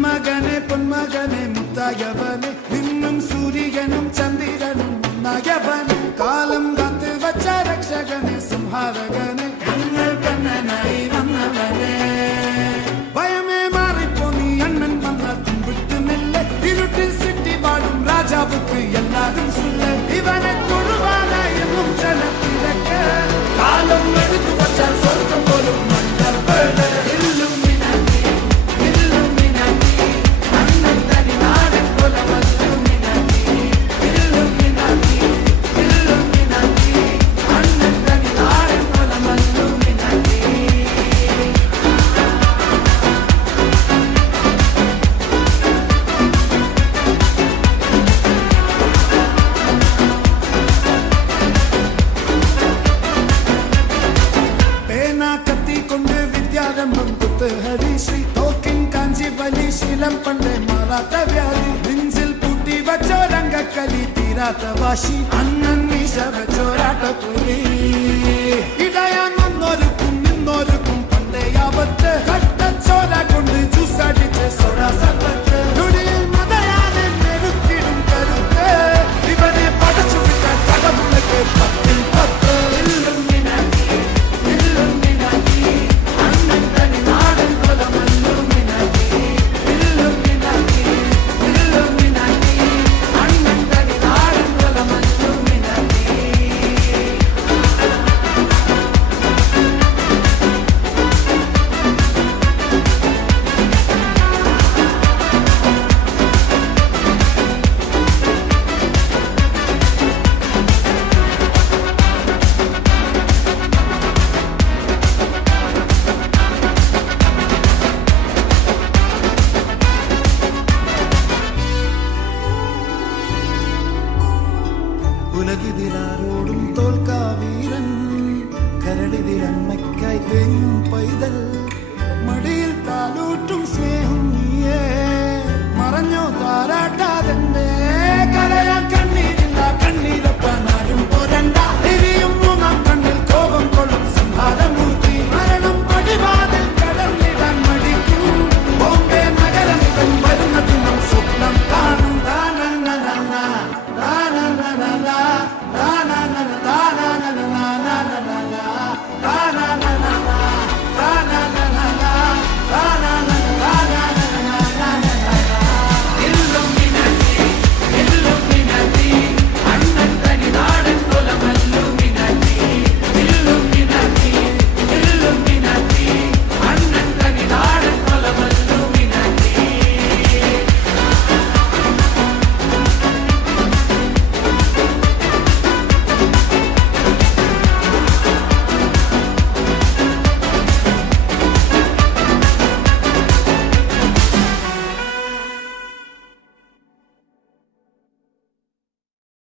നന്മകനെ പൊന്മകനെ മുത്തായവനെ നിന്നും സൂര്യനും ചന്ദ്രനും ഒന്നായവനെ കാലം കാത്ത് വച്ച രക്ഷകനെ സംഹാരകനെ ഞങ്ങൾ കണ്ണനായി വന്നവനെ ഭയമേ മാറിപ്പോ നീ അണ്ണൻ വന്നാൽ തുമ്പിട്ടുമില്ല ഇരുട്ടിൽ സിറ്റി വാടും രാജാവുക്ക് എല്ലാരും സുല്ല ഇവനെ തൊഴുവാനായെന്നും ജനത്തിരക്ക് കാലം എടുത്തു വച്ചാൽ സ്വർഗം പോലും ഹരിശ്രീ തോക്കിൻ കാഞ്ചി വലി ശീലം പണ്ടേ മാറാത്ത വ്യാധി നെഞ്ചിൽ പൂട്ടി വച്ചോരംഗക്കലി തീരാത്ത വാശി അണ്ണൻ മീശ വെച്ചോരാട്ട കൂലി ഇടയാൻ വന്നോരുക്കും നിന്നോരുക്കും പണ്ടേ ആപത്ത് കട്ടച്ചോര കൊണ്ട് ജ്യൂസടിച്ച് സോഡ സർബത്ത് നൊടിയിൽ മതയാനെ മെരുക്കിടും കരുത്ത് ഇവനെ പടച്ചു വിട്ടാൽ കടമുളക്ക് പത്തിൽ പത്ത് ഉലകിതിലാരോടും തോൽക്കാവീരൻ കരടിതിലമ്മയ്ക്കായി തേങ്ങും പൈതൽ മടിയിൽ താലൂട്ടും സ്നേഹം നീയേ മറഞ്ഞോ താരാട്ടാ